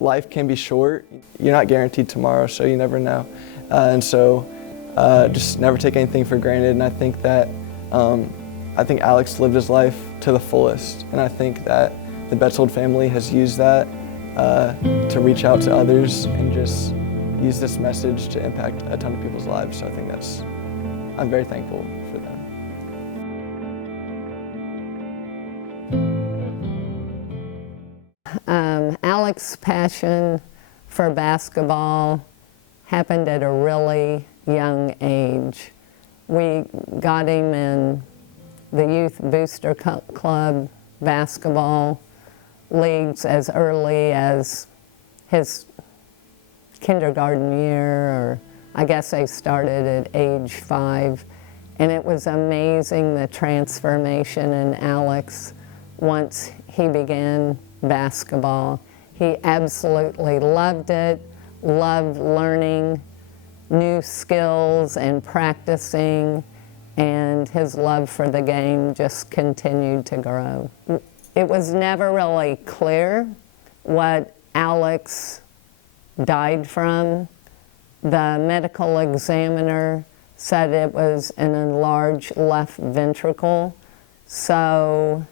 life can be short. You're not guaranteed tomorrow, so you never know. And so just never take anything for granted. And I think that Alex lived his life to the fullest. And I think that the Betzold family has used that to reach out to others and just use this message to impact a ton of people's lives. So I think I'm very thankful for them. Alex's passion for basketball happened at a really young age. We got him in the Youth Booster Club basketball leagues as early as his kindergarten year, or I guess they started at age 5. And it was amazing the transformation in Alex once he began basketball. He absolutely loved it, loved learning new skills and practicing, and his love for the game just continued to grow. It was never really clear what Alex died from. The medical examiner said it was an enlarged left ventricle, so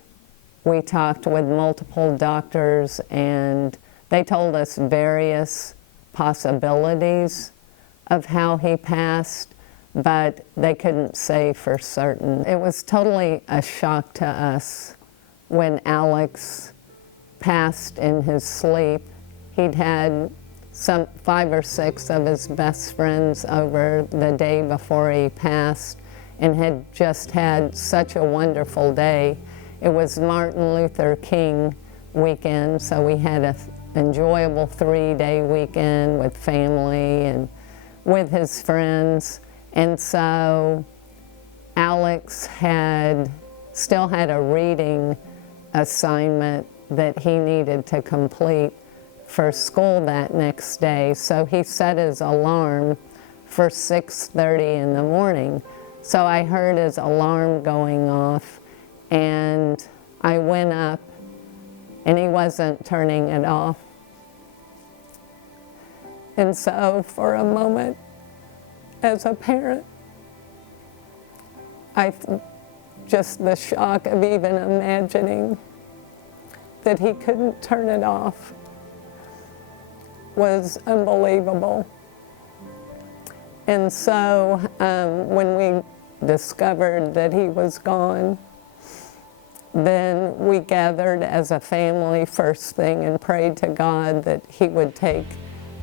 we talked with multiple doctors and they told us various possibilities of how he passed, but they couldn't say for certain. It was totally a shock to us when Alex passed in his sleep. He'd had 5 or 6 of his best friends over the day before he passed and had just had such a wonderful day. It was Martin Luther King weekend, so we had an enjoyable 3-day weekend with family and with his friends. And so Alex still had a reading assignment that he needed to complete for school that next day. So he set his alarm for 6:30 in the morning. So I heard his alarm going off, and I went up, and he wasn't turning it off. And so for a moment, as a parent, just the shock of even imagining that he couldn't turn it off was unbelievable. And so when we discovered that he was gone, then we gathered as a family first thing and prayed to God that he would take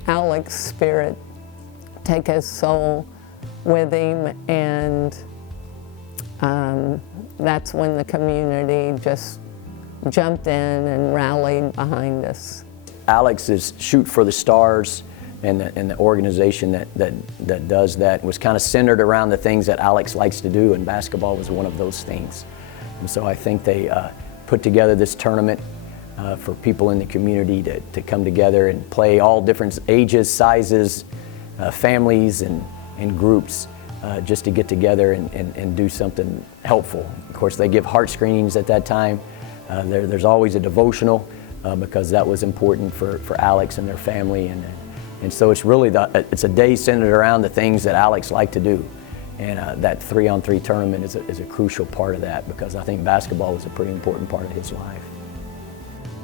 Alex's spirit, take his soul with him, and that's when the community just jumped in and rallied behind us. Alex is Shoot for the Stars, and the organization that does that was kind of centered around the things that Alex likes to do, and basketball was one of those things. And so I think they put together this tournament for people in the community to come together and play, all different ages, sizes, families, and groups, just to get together and do something helpful. Of course, they give heart screenings at that time. There's always a devotional because that was important for Alex and their family. And so it's really it's a day centered around the things that Alex liked to do. And that 3-on-3 tournament is a crucial part of that, because I think basketball was a pretty important part of his life.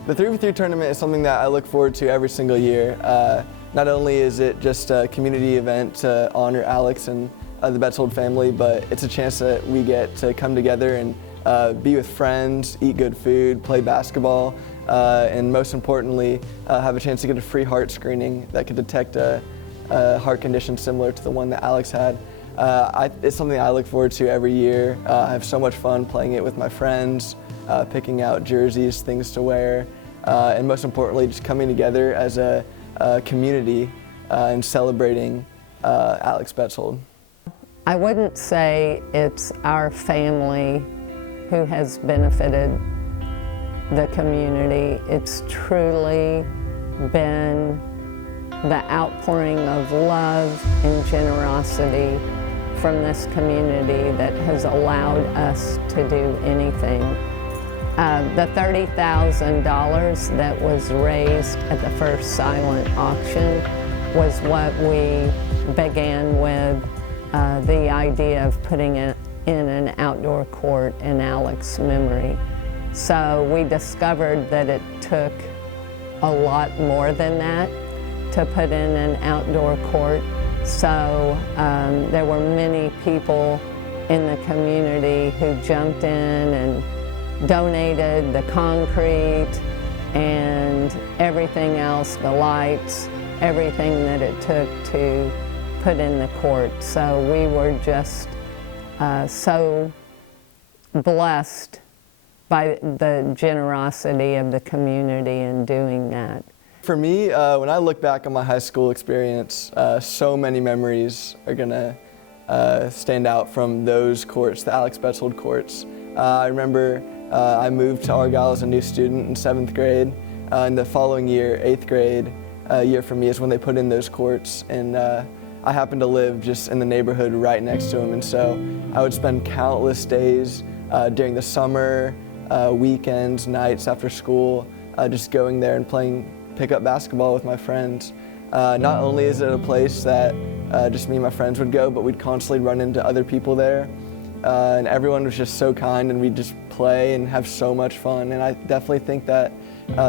The 3-for-3 tournament is something that I look forward to every single year. Not only is it just a community event to honor Alex and the Betzold family, but it's a chance that we get to come together and be with friends, eat good food, play basketball, and most importantly, have a chance to get a free heart screening that could detect a heart condition similar to the one that Alex had. It's something I look forward to every year. I have so much fun playing it with my friends, picking out jerseys, things to wear, and most importantly, just coming together as a community and celebrating Alex Betzold. I wouldn't say it's our family who has benefited the community. It's truly been the outpouring of love and generosity from this community that has allowed us to do anything. The $30,000 that was raised at the first silent auction was what we began with the idea of putting it in an outdoor court in Alex's memory. So we discovered that it took a lot more than that to put in an outdoor court. So there were many people in the community who jumped in and donated the concrete and everything else, the lights, everything that it took to put in the court. So we were just so blessed by the generosity of the community in doing that. For me, when I look back on my high school experience, so many memories are gonna stand out from those courts, the Alex Betzold courts. I remember I moved to Argyle as a new student in 7th grade. And the following year, 8th grade year for me, is when they put in those courts. And I happened to live just in the neighborhood right next to them. And so I would spend countless days during the summer, weekends, nights after school, just going there and playing pickup basketball with my friends. Not only is it a place that just me and my friends would go, but we'd constantly run into other people there. And everyone was just so kind, and we'd just play and have so much fun. And I definitely think that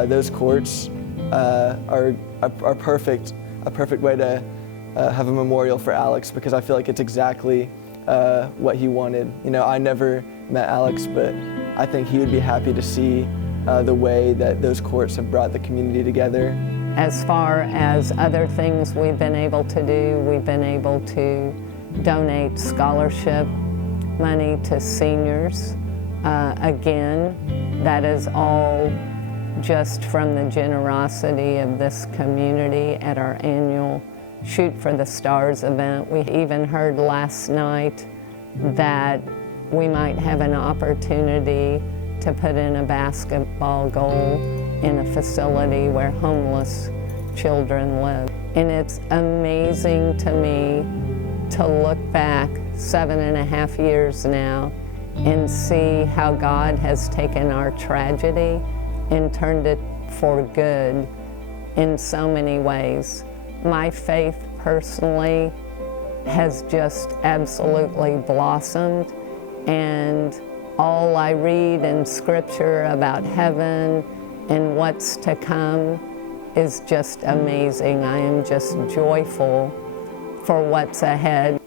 those courts are a perfect way to have a memorial for Alex, because I feel like it's exactly what he wanted. You know, I never met Alex, but I think he would be happy to see the way that those courts have brought the community together. As far as other things we've been able to do, we've been able to donate scholarship money to seniors. Again, that is all just from the generosity of this community at our annual Shoot for the Stars event. We even heard last night that we might have an opportunity to put in a basketball goal in a facility where homeless children live. And it's amazing to me to look back 7.5 years now and see how God has taken our tragedy and turned it for good in so many ways. My faith personally has just absolutely blossomed, and all I read in Scripture about heaven and what's to come is just amazing. I am just joyful for what's ahead.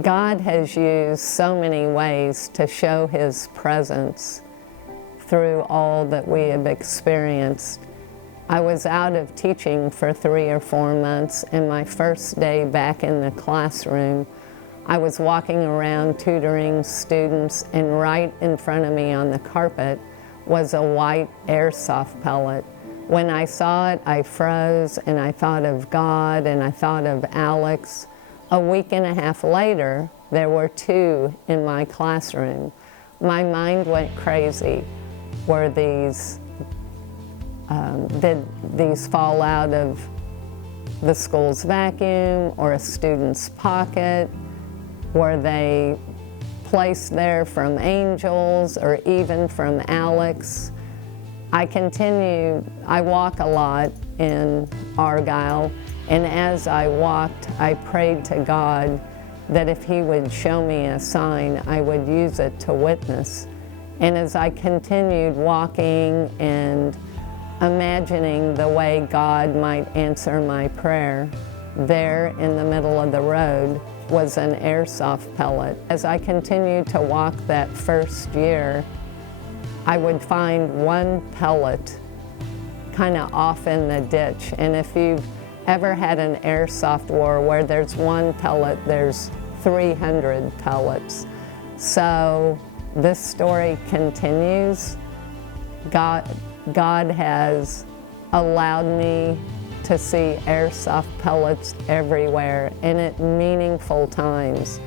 God has used so many ways to show His presence through all that we have experienced. I was out of teaching for 3 or 4 months, and my first day back in the classroom, I was walking around tutoring students, and right in front of me on the carpet was a white airsoft pellet. When I saw it, I froze, and I thought of God, and I thought of Alex. A week and a half later, there were 2 in my classroom. My mind went crazy. Were these, did these fall out of the school's vacuum or a student's pocket? Were they placed there from angels or even from Alex? I walk a lot in Argyle, and as I walked, I prayed to God that if He would show me a sign, I would use it to witness. And as I continued walking and imagining the way God might answer my prayer, there in the middle of the road was an airsoft pellet. As I continued to walk that first year, I would find one pellet kind of off in the ditch. And if you've ever had an airsoft war where there's one pellet, there's 300 pellets. So this story continues. God has allowed me to see airsoft pellets everywhere and at meaningful times.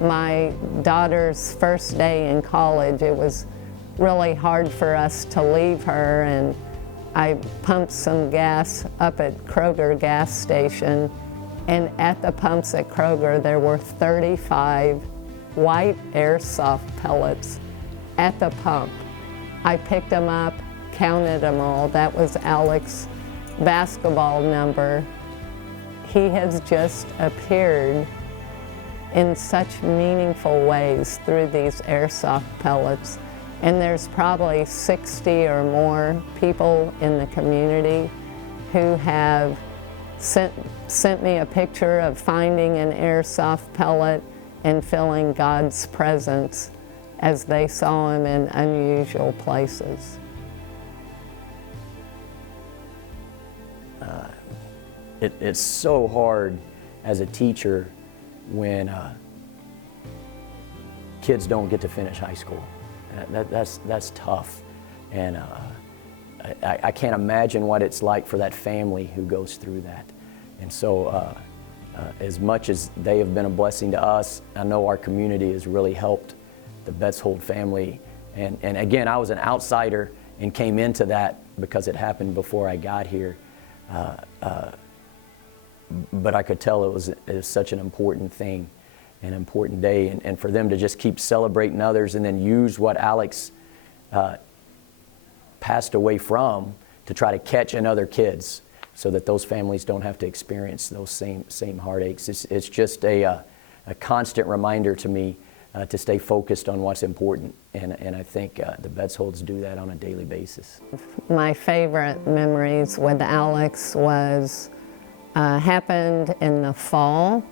My daughter's first day in college, it was really hard for us to leave her, and I pumped some gas up at Kroger gas station, and at the pumps at Kroger there were 35 white airsoft pellets at the pump. I picked them up, counted them all. That was Alex's basketball number. He has just appeared in such meaningful ways through these airsoft pellets. And there's probably 60 or more people in the community who have sent me a picture of finding an airsoft pellet and feeling God's presence as they saw him in unusual places. It's so hard as a teacher when kids don't get to finish high school. That's tough, and I can't imagine what it's like for that family who goes through that. And so as much as they have been a blessing to us, I know our community has really helped the Betzold family. And again, I was an outsider and came into that because it happened before I got here. But I could tell it was such an important thing, an important day, and for them to just keep celebrating others and then use what Alex passed away from to try to catch in other kids so that those families don't have to experience those same heartaches. It's just a constant reminder to me to stay focused on what's important, and I think the Betzolds do that on a daily basis. My favorite memories with Alex was happened in the fall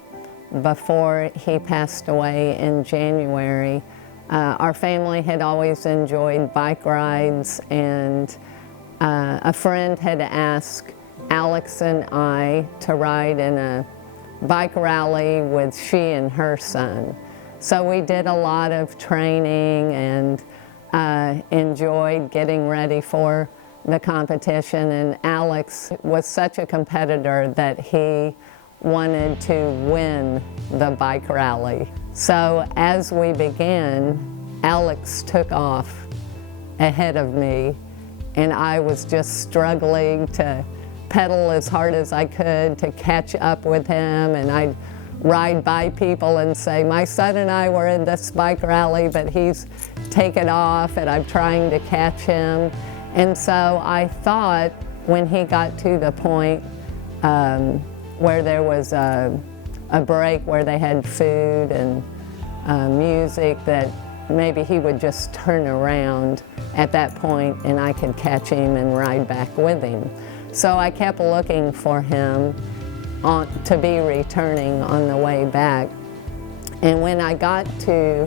before he passed away in January. Our family had always enjoyed bike rides, and a friend had asked Alex and I to ride in a bike rally with she and her son. So we did a lot of training and enjoyed getting ready for the competition, and Alex was such a competitor that he wanted to win the bike rally. So as we began, Alex took off ahead of me, and I was just struggling to pedal as hard as I could to catch up with him, and I'd ride by people and say, my son and I were in this bike rally, but he's taken off and I'm trying to catch him. And so I thought when he got to the point where there was a break where they had food and music, that maybe he would just turn around at that point and I could catch him and ride back with him. So I kept looking for him to be returning on the way back. And when I got to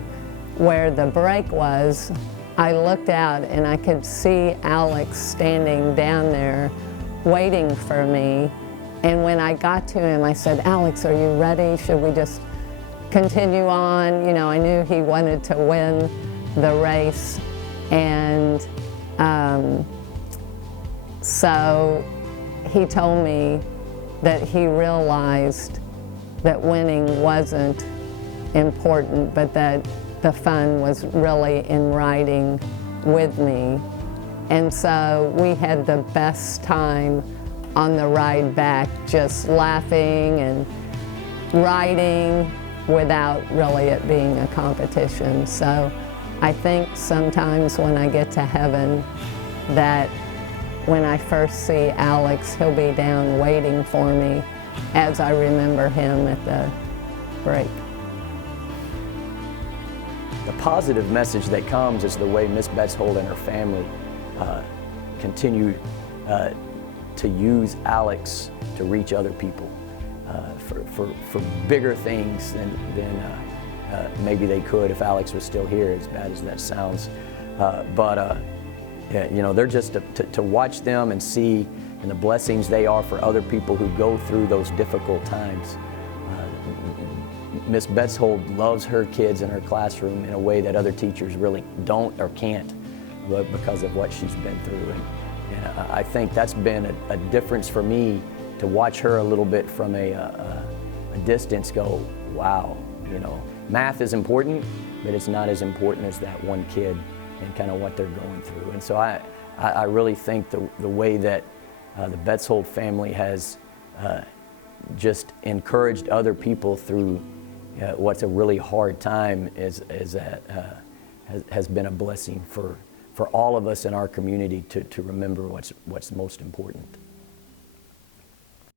where the break was, I looked out and I could see Alex standing down there waiting for me. And when I got to him, I said, Alex, are you ready? Should we just continue on? You know, I knew he wanted to win the race. And so he told me that he realized that winning wasn't important, but that the fun was really in riding with me. And so we had the best time on the ride back, just laughing and riding without really it being a competition. So I think sometimes when I get to heaven, that when I first see Alex, he'll be down waiting for me as I remember him at the break. The positive message that comes is the way Miss Betzold and her family continue to use Alex to reach other people for bigger things than maybe they could if Alex was still here, as bad as that sounds. Yeah, you know, they're just to watch them and see and the blessings they are for other people who go through those difficult times. Miss Betzold loves her kids in her classroom in a way that other teachers really don't or can't, but because of what she's been through. And I think that's been a difference for me, to watch her a little bit from a distance go, wow, you know, math is important, but it's not as important as that one kid and kind of what they're going through. And so I really think the way that the Betzold family has just encouraged other people through what's a really hard time is that has been a blessing for all of us in our community to remember what's most important.